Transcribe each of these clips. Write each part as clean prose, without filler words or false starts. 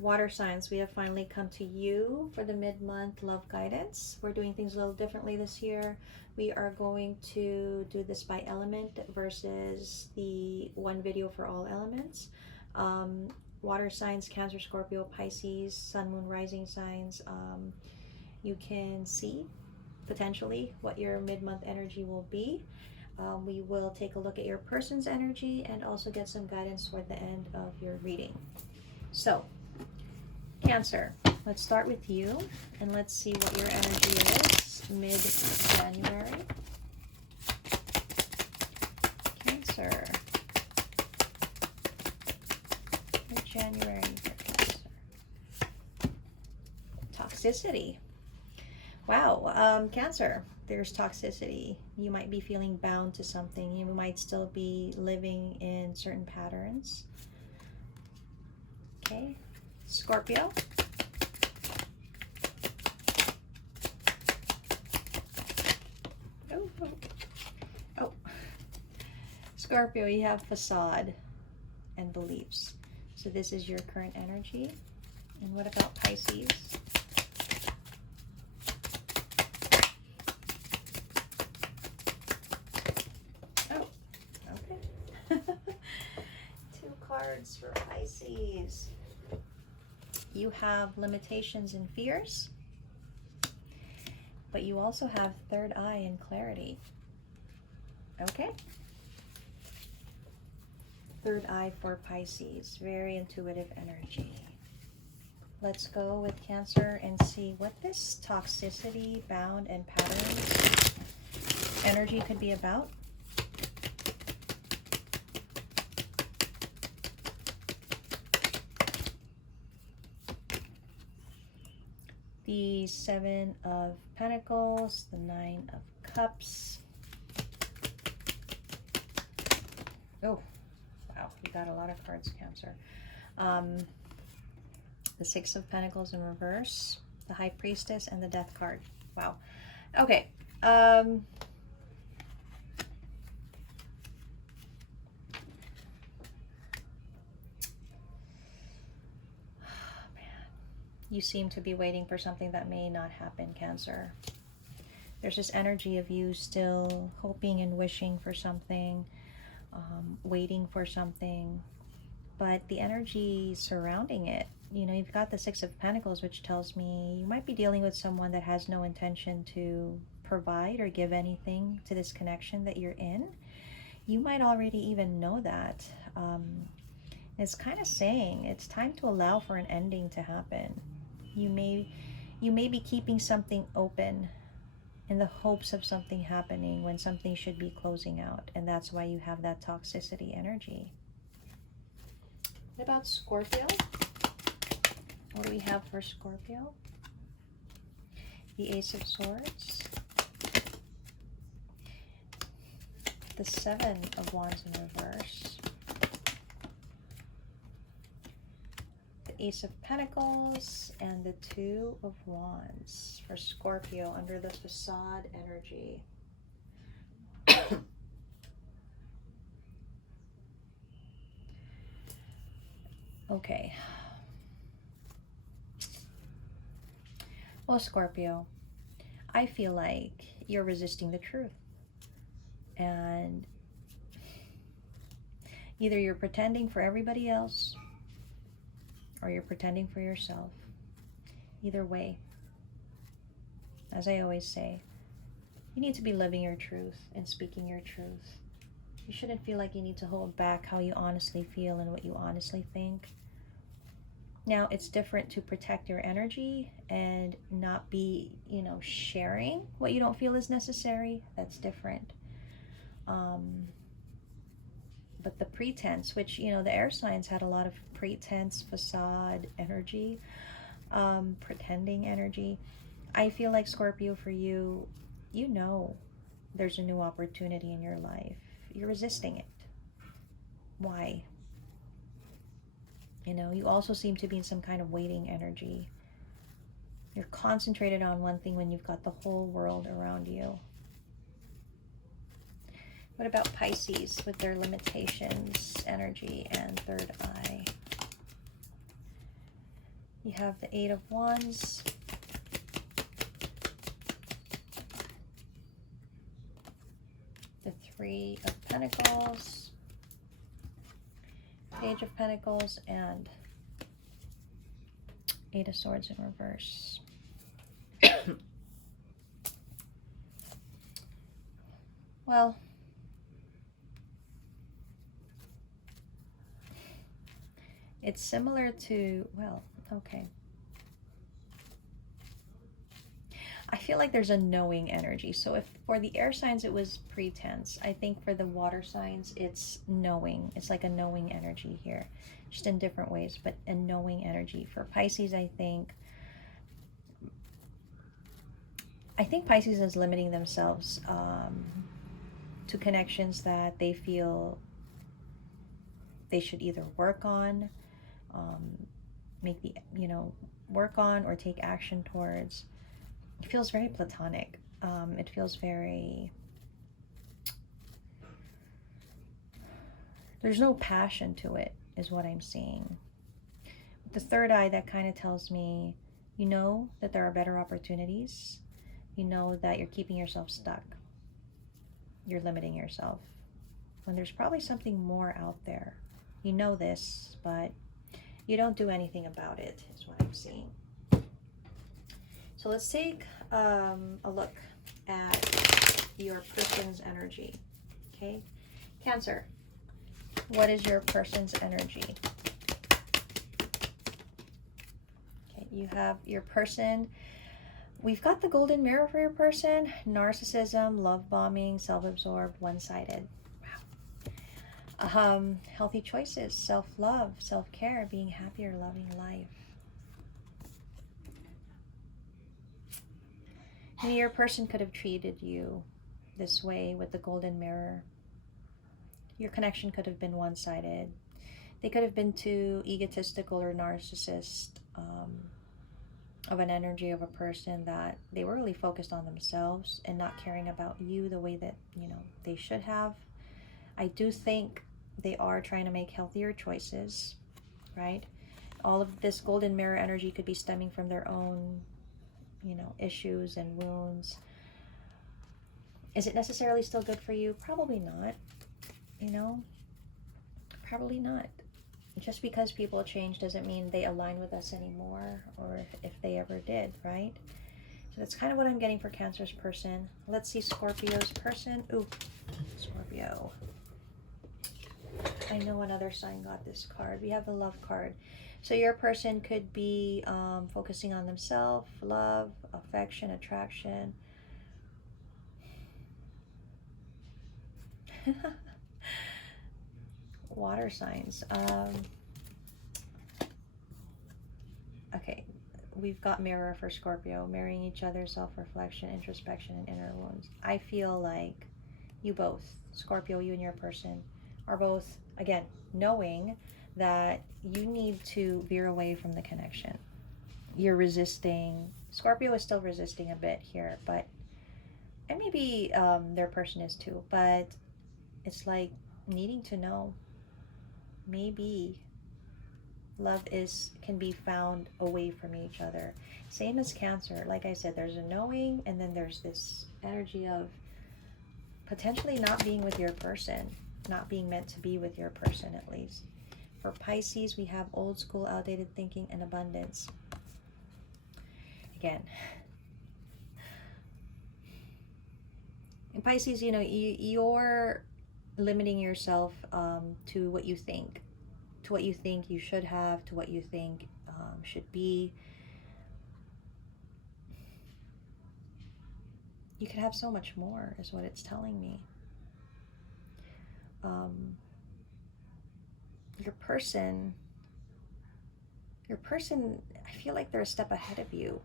Water signs, we have finally come to you for the mid-month love guidance. We're doing things a little differently this year. We are going to do this by element versus the one video for all elements. Water signs, Cancer, Scorpio, Pisces, Sun, Moon, Rising signs. You can see potentially what your mid-month energy will be. We will take a look at your person's energy and also get some guidance toward the end of your reading. So, Cancer, let's start with you and let's see what your energy is mid-January. Cancer. Mid-January for Cancer. Toxicity. Wow, Cancer, there's toxicity. You might be feeling bound to something. You might still be living in certain patterns. Okay, Scorpio. Oh. Scorpio, you have facade and beliefs. So this is your current energy. And what about Pisces? Two cards for Pisces. You have limitations and fears, but you also have third eye and clarity. Okay? Third eye for Pisces. Very intuitive energy. Let's go with Cancer and see what this toxicity, bound, and patterns energy could be about. The Seven of Pentacles, the Nine of Cups. Oh, wow, you got a lot of cards, Cancer. The Six of Pentacles in reverse, the High Priestess, and the Death card. Wow. Okay. You seem to be waiting for something that may not happen, Cancer. There's this energy of you still hoping and wishing for something, waiting for something, but the energy surrounding it, you know, you've got the Six of Pentacles, which tells me you might be dealing with someone that has no intention to provide or give anything to this connection that you're in. You might already even know that. It's kind of saying it's time to allow for an ending to happen. You may be keeping something open in the hopes of something happening when something should be closing out, and that's why you have that toxicity energy. What about Scorpio? What do we have for Scorpio? The Ace of Swords, the Seven of Wands in reverse, Ace of Pentacles, and the Two of Wands for Scorpio under the facade energy. Okay. Well, Scorpio, I feel like you're resisting the truth. And either you're pretending for everybody else or you're pretending for yourself. Either way, as I always say, you need to be living your truth and speaking your truth. You shouldn't feel like you need to hold back how you honestly feel and what you honestly think. Now, it's different to protect your energy and not be, you know, sharing what you don't feel is necessary. That's different. But the pretense, which, you know, the air signs had a lot of pretense, facade energy, pretending energy. I feel like, Scorpio, for you, you know there's a new opportunity in your life. You're resisting it. Why? You know, you also seem to be in some kind of waiting energy. You're concentrated on one thing when you've got the whole world around you. What about Pisces with their limitations, energy, and third eye? You have the Eight of Wands. The Three of Pentacles. Page of Pentacles and Eight of Swords in reverse. Well, it's similar to, well, okay. I feel like there's a knowing energy. So if for the air signs it was pretense, I think for the water signs it's knowing. It's like a knowing energy here, just in different ways, but a knowing energy. For Pisces, I think Pisces is limiting themselves to connections that they feel they should either work on, make the, work on or take action towards. It feels very platonic. It feels very, there's no passion to it, is what I'm seeing. With the third eye, that kind of tells me, you know that there are better opportunities. You know that you're keeping yourself stuck. You're limiting yourself when there's probably something more out there. You know this, but you don't do anything about it, is what I'm seeing. So let's take a look at your person's energy. Okay, Cancer, what is your person's energy? Okay, you have your person. We've got the golden mirror for your person. Narcissism, love bombing, self-absorbed, one-sided. Wow. Healthy choices, self-love, self-care, being happier, loving life. And your person could have treated you this way with the golden mirror. Your connection could have been one-sided. They could have been too egotistical or narcissist, of an energy of a person that they were really focused on themselves and not caring about you the way that, they should have. I do think they are trying to make healthier choices, right? All of this golden mirror energy could be stemming from their own, issues and wounds. Is it necessarily still good for you? Probably not, probably not. Just because people change doesn't mean they align with us anymore, or if they ever did, right? So that's kind of what I'm getting for Cancer's person. Let's see Scorpio's person. Ooh, Scorpio. I know another sign got this card. We have the love card. So your person could be focusing on themselves, love, affection, attraction. Water signs. Okay, we've got mirror for Scorpio, marrying each other, self-reflection, introspection, and inner wounds. I feel like you both, Scorpio, you and your person, are both, again, knowing that you need to veer away from the connection. You're resisting. Scorpio is still resisting a bit here, but, and maybe their person is too, but it's like needing to know. Maybe love can be found away from each other. Same as Cancer. Like I said, there's a knowing, and then there's this energy of potentially not being with your person, not being meant to be with your person, at least. For Pisces, we have old school, outdated thinking, and abundance. Again, in Pisces, you're limiting yourself to what you think. To what you think you should have, to what you think should be. You could have so much more, is what it's telling me. Your person, I feel like they're a step ahead of you.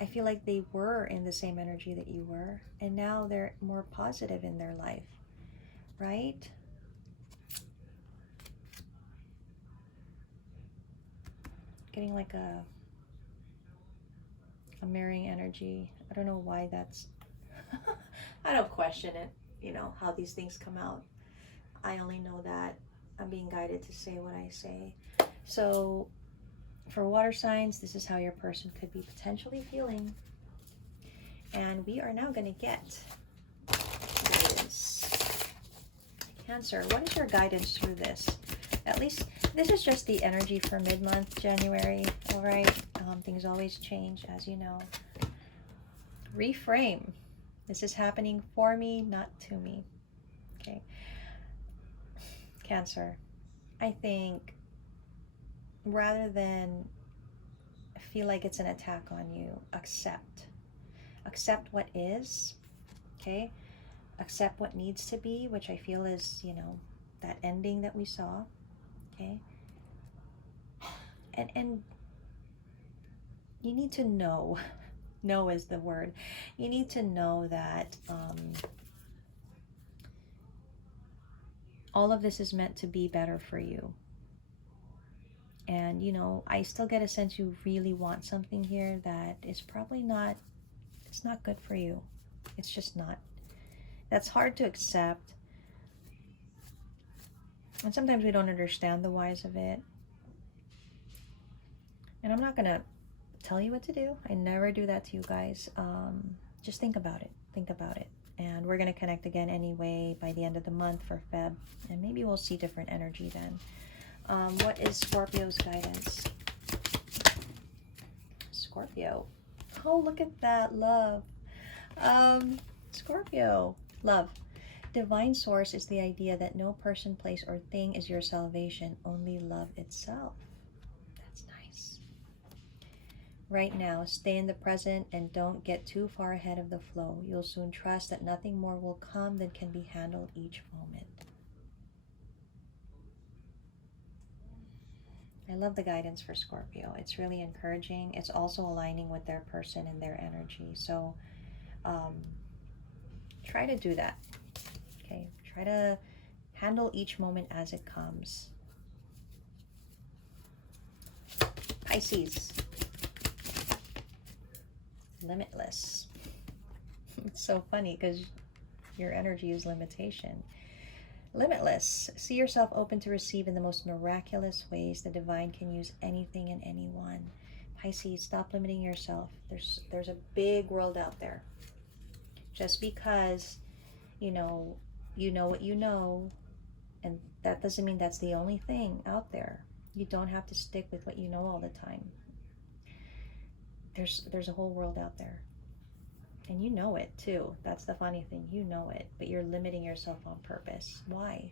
I feel like they were in the same energy that you were, and now they're more positive in their life, right? Getting like a marrying energy. I don't know why that's I don't question it, how these things come out. I only know that I'm being guided to say what I say. So For water signs, this is how your person could be potentially feeling. And we are now going to get guidance. Cancer, what is your guidance through this? At least this is just the energy for mid-month January, all right? Things always change, as you know. Reframe. This is happening for me, not to me. Okay. Cancer, I think rather than feel like it's an attack on you, accept what is, okay? Accept what needs to be, which I feel is, you know, that ending that we saw, okay? And you need to know, know is the word. You need to know that all of this is meant to be better for you. And, you know, I still get a sense you really want something here that is probably not, it's not good for you. It's just not. That's hard to accept. And sometimes we don't understand the whys of it. And I'm not going to tell you what to do. I never do that to you guys. Just think about it. Think about it. And we're going to connect again anyway by the end of the month for Feb. And maybe we'll see different energy then. What is Scorpio's guidance? Scorpio. Oh, look at that. Love. Scorpio. Love. Divine source is the idea that no person, place, or thing is your salvation. Only love itself. That's nice. Right now, stay in the present and don't get too far ahead of the flow. You'll soon trust that nothing more will come than can be handled each moment. I love the guidance for Scorpio. It's really encouraging. It's also aligning with their person and their energy. So try to do that. Okay, try to handle each moment as it comes. Pisces. Limitless. It's so funny because your energy is limitation. Limitless. See yourself open to receive in the most miraculous ways. The divine can use anything and anyone. Pisces, stop limiting yourself. There's a big world out there. Just because, you know what you know, and that doesn't mean that's the only thing out there. You don't have to stick with what you know all the time. There's a whole world out there. And you know it too. That's the funny thing. You know it, but you're limiting yourself on purpose. Why?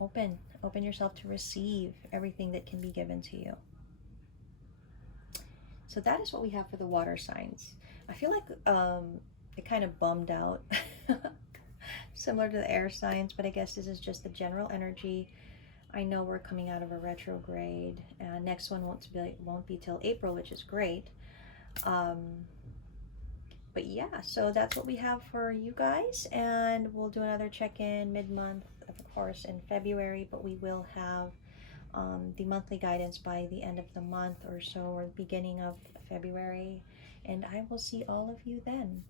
Open yourself to receive everything that can be given to you. So that is what we have for the water signs. I feel like it kind of bummed out, similar to the air signs, but I guess this is just the general energy. I know we're coming out of a retrograde, and next one won't be till April, which is great. But yeah, so that's what we have for you guys, and we'll do another check-in mid-month, of course, in February, but we will have the monthly guidance by the end of the month or so, or beginning of February, and I will see all of you then.